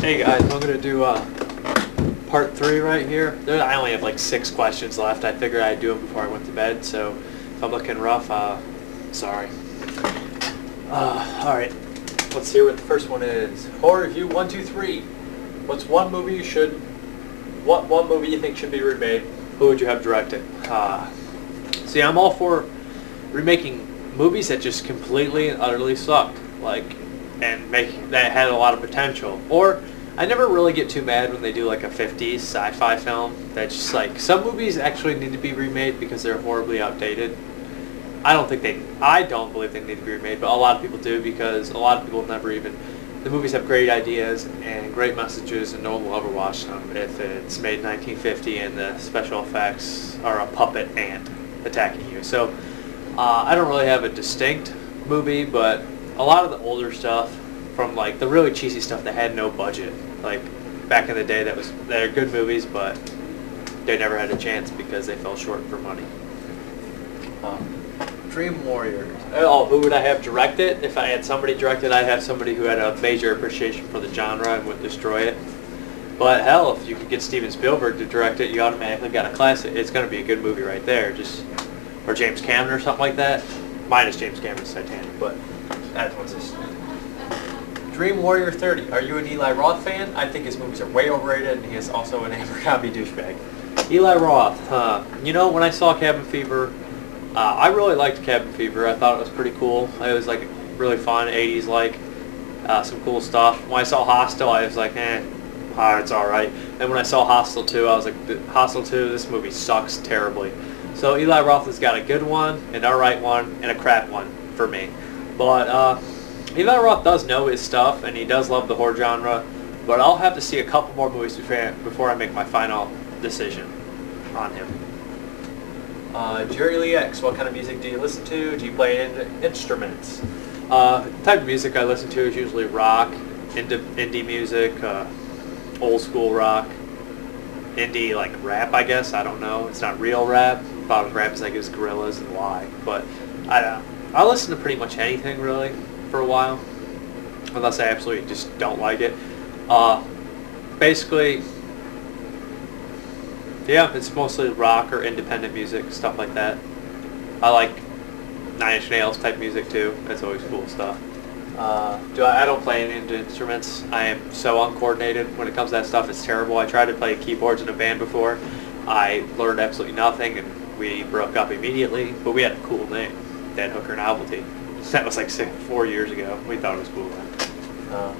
Hey guys, I'm gonna do part 3 right here. I only have like 6 questions left. I figured I'd do them before I went to bed, so if I'm looking rough, sorry. Alright, let's hear what the first one is. Horror review 1, 2, 3. What one movie you think should be remade? Who would you have direct it? See, I'm all for remaking movies that just completely and utterly sucked, and making that had a lot of potential. Or I never really get too mad when they do like a 50s sci-fi film that's just like, some movies actually need to be remade because they're horribly outdated. I don't believe they need to be remade, but a lot of people do, because a lot of people never even, the movies have great ideas and great messages and no one will ever watch them if it's made in 1950 and the special effects are a puppet ant attacking you. So I don't really have a distinct movie, but a lot of the older stuff, from like the really cheesy stuff that had no budget, like back in the day, they're good movies, but they never had a chance because they fell short for money. Dream Warriors. Oh, who would I have direct it? If I had somebody direct it, I'd have somebody who had a major appreciation for the genre and would destroy it. But hell, if you could get Steven Spielberg to direct it, you automatically got a classic. It's going to be a good movie right there. Or James Cameron or something like that. Minus James Cameron's Titanic, but that's what's this. Dream Warrior 30. Are you an Eli Roth fan? I think his movies are way overrated, and he is also an Abercrombie douchebag. Eli Roth, you know, when I saw Cabin Fever, I really liked Cabin Fever. I thought it was pretty cool. It was like really fun, 80s some cool stuff. When I saw Hostel, I was like, it's alright. And when I saw Hostel 2, I was like, Hostel 2, this movie sucks terribly. So Eli Roth has got a good one, an alright one, and a crap one for me. But Eli Roth does know his stuff, and he does love the horror genre, but I'll have to see a couple more movies before I make my final decision on him. Jerry Lee X, what kind of music do you listen to? Do you play instruments? The type of music I listen to is usually rock, indie music, old school rock, indie like rap, I guess. I don't know. It's not real rap. I thought of rap as like his Gorillaz and why, but I listen to pretty much anything really for a while, unless I absolutely just don't like it. Basically, yeah, it's mostly rock or independent music, stuff like that. I like 9 Inch Nails type music too. That's always cool stuff. I don't play any instruments. I am so uncoordinated when it comes to that stuff. It's terrible. I tried to play keyboards in a band before. I learned absolutely nothing, and we broke up immediately. But we had a cool name, Dead Hooker Novelty. That was like 4 years ago. We thought it was cool then. Alright,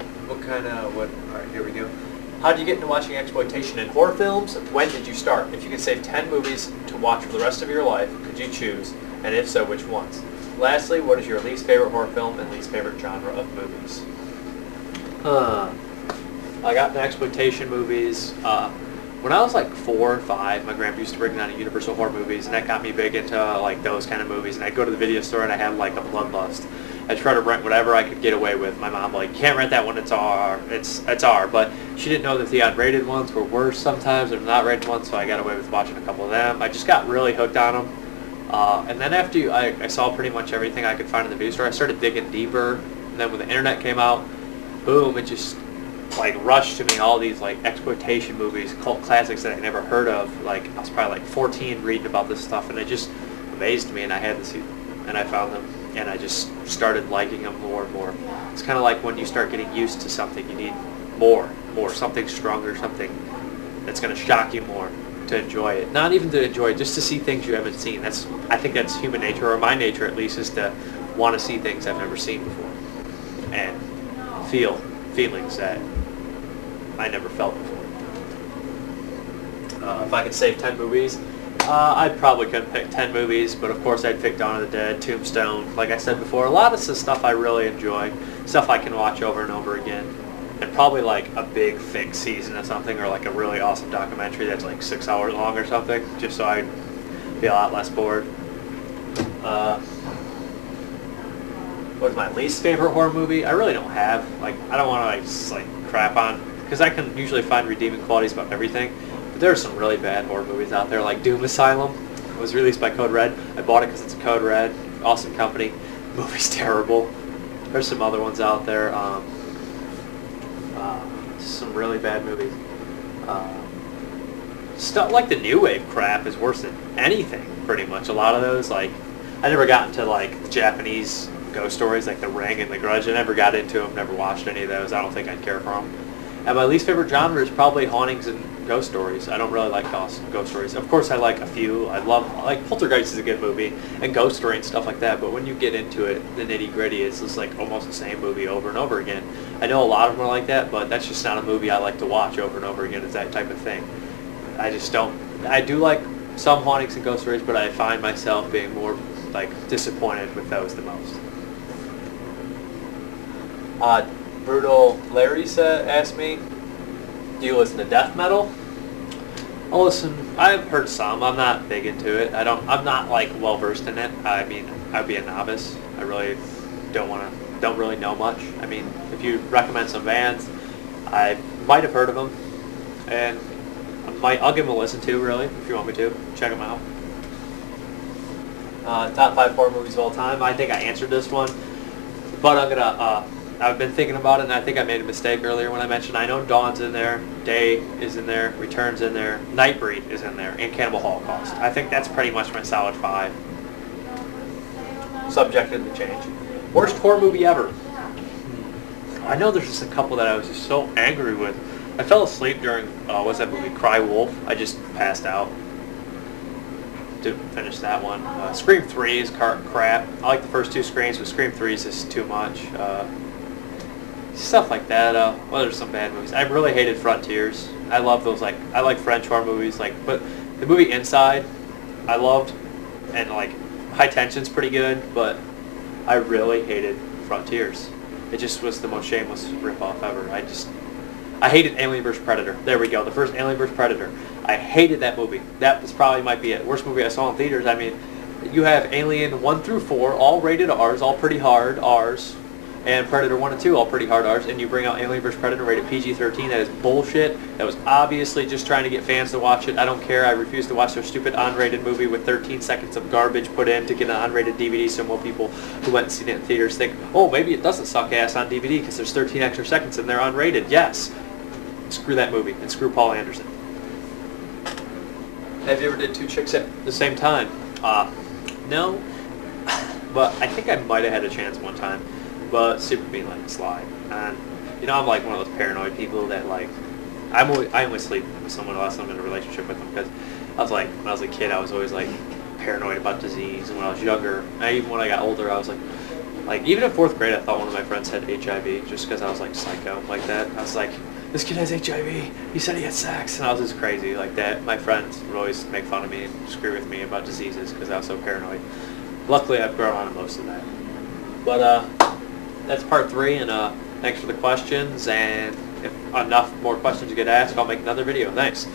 here we go. How did you get into watching exploitation in horror films? When did you start? If you could save 10 movies to watch for the rest of your life, could you choose? And if so, which ones? Lastly, what is your least favorite horror film and least favorite genre of movies? I got into exploitation movies. When I was like 4 or 5, my grandpa used to bring down Universal horror movies, and that got me big into like those kind of movies. And I'd go to the video store and I had like a bloodlust. I'd try to rent whatever I could get away with. My mom like, you can't rent that one, it's R. It's R. But she didn't know that the unrated ones were worse sometimes than not rated ones, so I got away with watching a couple of them. I just got really hooked on them. And then after I saw pretty much everything I could find in the video store, I started digging deeper. And then when the internet came out, boom, it just like rushed to me all these like exploitation movies, cult classics that I never heard of. Like I was probably like 14 reading about this stuff, and it just amazed me, and I had to see, and I found them, and I just started liking them more and more. It's kind of like when you start getting used to something, you need more, something stronger, something that's going to shock you more to enjoy it. Not even to enjoy it, just to see things you haven't seen. I think that's human nature, or my nature at least, is to want to see things I've never seen before and feel feelings that I never felt before. If I could save 10 movies, I probably couldn't pick 10 movies, but of course I'd pick Dawn of the Dead, Tombstone. Like I said before, a lot of the stuff I really enjoy, stuff I can watch over and over again, and probably like a big fake season of something, or like a really awesome documentary that's like 6 hours long or something, just so I'd be a lot less bored. What's my least favorite horror movie? I really don't have. Like, I don't want to like just like crap on, because I can usually find redeeming qualities about everything. But there are some really bad horror movies out there, like Doom Asylum. It was released by Code Red. I bought it because it's a Code Red. Awesome company. The movie's terrible. There's some other ones out there. Some really bad movies. Stuff like the new wave crap is worse than anything, pretty much. A lot of those, like, I never got into like the Japanese ghost stories, like The Ring and The Grudge. I never got into them, never watched any of those. I don't think I'd care for them. And my least favorite genre is probably hauntings and ghost stories. I don't really like ghost stories. Of course, I like a few. Like Poltergeist is a good movie, and Ghost Story and stuff like that. But when you get into it, the nitty gritty is just like almost the same movie over and over again. I know a lot of them are like that, but that's just not a movie I like to watch over and over again. It's that type of thing. I just don't. I do like some hauntings and ghost stories, but I find myself being more like disappointed with those the most. Brutal Larry asked me, do you listen to death metal? I'll listen. I've heard some. I'm not big into it. I'm not like well versed in it. I mean, I'd be a novice. I really don't really know much. I mean, if you recommend some bands, I might have heard of them, and I'll give them a listen to. Really, if you want me to, check them out. Top 5 horror movies of all time. I think I answered this one, but I'm gonna. I've been thinking about it, and I think I made a mistake earlier when I mentioned I know Dawn's in there, Day is in there, Return's in there, Nightbreed is in there, and Cannibal Holocaust. I think that's pretty much my solid 5. Subjected to change. Worst horror movie ever. I know there's just a couple that I was just so angry with. I fell asleep during, what's that movie, Cry Wolf. I just passed out. Didn't finish that one. Scream 3 is crap. I like the first 2 Screams, but Scream 3 is just too much. Stuff like that. Well, there's some bad movies. I really hated Frontiers. I love those, like, I like French horror movies, like, but the movie Inside, I loved, and like, High Tension's pretty good, but I really hated Frontiers. It just was the most shameless ripoff ever. I hated Alien vs. Predator. There we go. The first Alien vs. Predator. I hated that movie. That was probably might be it. Worst movie I saw in theaters. I mean, you have Alien 1 through 4, all rated R's, all pretty hard R's, and Predator 1 and 2, all pretty hard R's, and you bring out Alien vs. Predator rated PG-13. That is bullshit. That was obviously just trying to get fans to watch it. I don't care. I refuse to watch their stupid unrated movie with 13 seconds of garbage put in to get an unrated DVD, so more people who went and seen it in theaters think, oh, maybe it doesn't suck ass on DVD because there's 13 extra seconds and they're unrated. Yes. Screw that movie, and screw Paul Anderson. Have you ever did 2 chicks at the same time? No, but I think I might have had a chance one time, but super being like slide. And, you know, I'm like one of those paranoid people that, like, I only sleep with someone unless I'm in a relationship with them, because I was like, when I was a kid, I was always like paranoid about disease, and when I was younger, even when I got older, I was like even in 4th grade, I thought one of my friends had HIV, just because I was like psycho like that. I was like, this kid has HIV, he said he had sex, and I was just crazy like that. My friends would always make fun of me and screw with me about diseases because I was so paranoid. Luckily, I've grown out of most of that. But that's part 3, and thanks for the questions, and if enough more questions get asked, I'll make another video. Thanks.